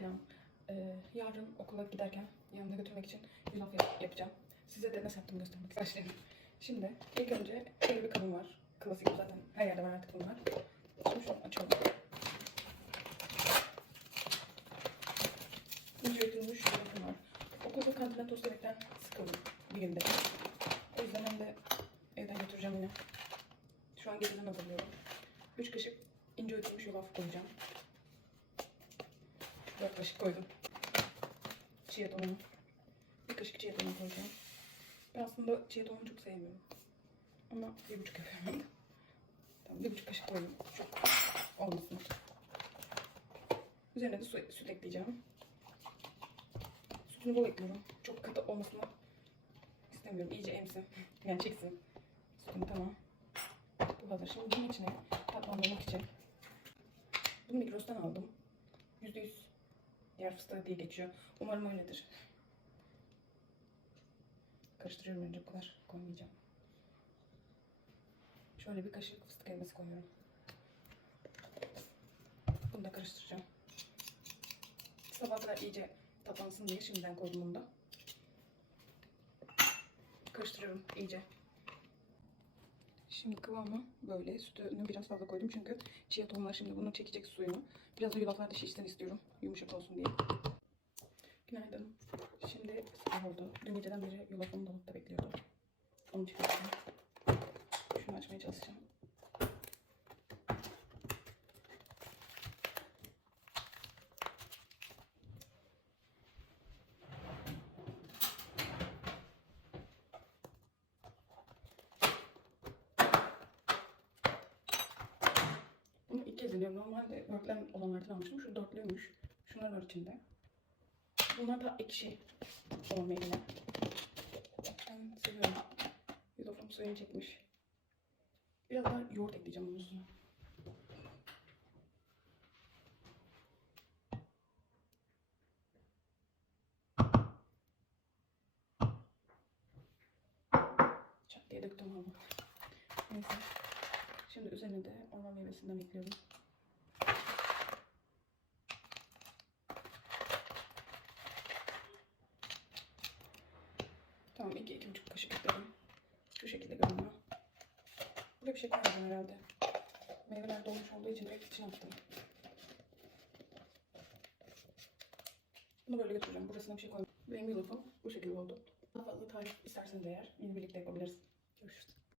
Selam. Ee, yarın okula giderken yanımda götürmek için yulaf yap- yapacağım. Size de nasıl yaptığımı göstermek başlayalım. Şimdi ilk önce şöyle bir kabım var. Klasik zaten her yerde var artık bunlar. Şimdi şunu açıyorum. İnce ötülmüş yulafım var. Okulda kantinden tost yemekten sıkıldım bir günde. O yüzden ben de evden götüreceğim yine. Şu an geceden hazırlıyorum. 3 kaşık ince ötülmüş yulaf koyacağım. 4 kaşık koydum. Chia tohumu. Bir kaşık chia tohumu koyacağım. Ben aslında chia tohumunu çok sevmiyorum. Ama bir buçuk yapıyorum. Tamam, bir buçuk kaşık koydum. Çok olmasın. Üzerine de su, süt ekleyeceğim. Sütünü bol ekliyorum. Çok katı olmasını istemiyorum. İyice emsin. Yani çeksin. Sütüm tamam. Bu hazır. Şimdi bunun içine tatlandırmak için bunu Migros'tan aldım. %100 yer diye geçiyor. Umarım öyledir. Karıştırıyorum önce bu kadar koymayacağım. Şöyle bir kaşık fıstık elması koyuyorum. Bunu da karıştıracağım. Sabah iyice tatlansın diye şimdiden koydum bunu da. Karıştırıyorum iyice. Şimdi kıvamı böyle. Sütünü biraz fazla koydum çünkü chia tohumlar şimdi bunu çekecek suyunu. Biraz da yulaflar da şişsin istiyorum. Yumuşak olsun diye. Günaydın. Şimdi sabah oldu. Dün geceden beri yulafım dolapta bekliyordu. Onu çıkartacağım. Şunu açmaya çalışacağım. Deniyorum. Normalde dörtlen olanlardan almıştım. Şu dörtlüymüş. Şunlar var içinde. Bunlar da ekşi olan meyveler. Ben seviyorum. Yulafım suyunu çekmiş. Biraz daha yoğurt ekleyeceğim bunun üstüne. Çat diye döktüm ama. Neyse. Şimdi üzerine de orman meyvesinden ekliyorum. Tamam iki, iki buçuk kaşık ekledim. Şu şekilde görünüyor. Burada bir şeker var herhalde. Meyveler dolmuş olduğu için direkt içine attım. Bunu böyle götüreceğim. Burasına bir şey koymayayım. Benim yulafım bu şekilde oldu. Daha fazla tarif isterseniz eğer yine birlikte yapabiliriz.